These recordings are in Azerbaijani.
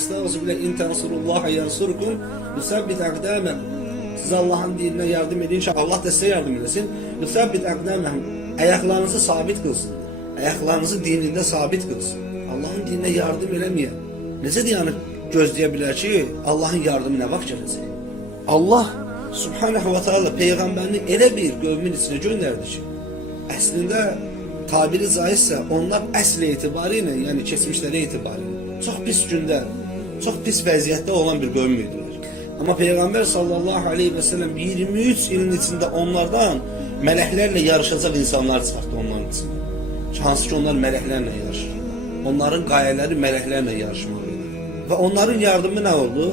Estağfirullah in tansurullaha yansurkum yusabbit aqdamakum. Siz Allah'ın dinine yardım edin, Allah da size yardım edesin. Yusabbit aqdamakum. Ayaklarınızı sabit kılsın. Ayaklarınızı dininde sabit kılsın. Allah'ın dinine yardım eləməyən necə dayanıb gözləyə bilər ki, Allah'ın yardımı nə vaxt gələcək? Allah Subhanahu wa Taala peyğəmbərini elə bir qövmün içinə göndərdi ki, əslində tabiri caizsə onlar əsl etibarilə, yəni keçmişləri etibarilə çox pis gündə, çox pis vəziyyətdə olan bir qövm idilər. Amma Peyğəmbər sallallahu aleyhi və səlləm 23 ilin içində onlardan mələklərlə yarışacaq insanlar çıxartdı onların içində. Hansı ki onlar mələklərlə yarışır. Onların qayələri mələklərlə yarışmaq idi. Və onların yardımı nə oldu?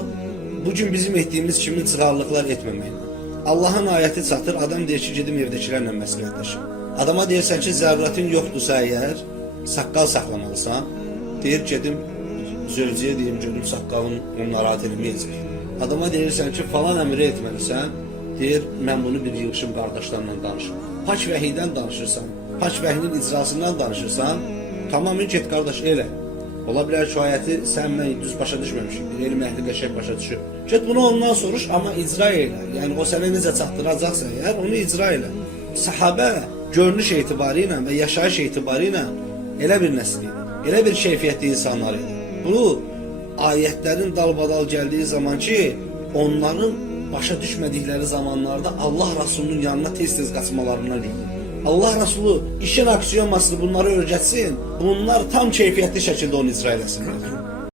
Bugün bizim etdiyimiz kimi çıxarlıqlar etməməklə. Allah'ın ayəti çatır, adam deyir ki, gedim evdəkilərlə məsləhətləşim. Adama deyirsən ki, zərurətin yoxdursa əgər, saqqal saxlamalısan, deyir gedim zövciyə deyim, gedim saqqalım onu narahat eləməyəcək. Adama deyirsən ki, falan əmri etməlisən, deyir mən bunu bir yığışım qardaşlarla danışım. Paç vəhiydən danışırsan, paç vəhinin icrasından danışırsan, tamamən get qardaş elə. Ola bilər ki, o ayəti sən mən düz başa düşməmişik, elm əhli qəşəng başa düşür. Get bunu ondan soruş, amma icra elə. Yəni o sənə necə çatdıracaqsa əgər, onu icra elə. Sahabə görünüş etibarı ilə və yaşayış etibarı ilə elə bir nəsil idi, elə bir keyfiyyətli insanlar idi. Bu ayətlərin dalbadal gəldiyi zaman ki, onların başa düşmədikləri zamanlarda Allah Rasulunun yanına tez-tez qaçmalarından gördüm. Allah Rasulu işin aksiyomasını bunları öyrətsin, bunlar tam keyfiyyətli şəkildə onu icra eləsinlər.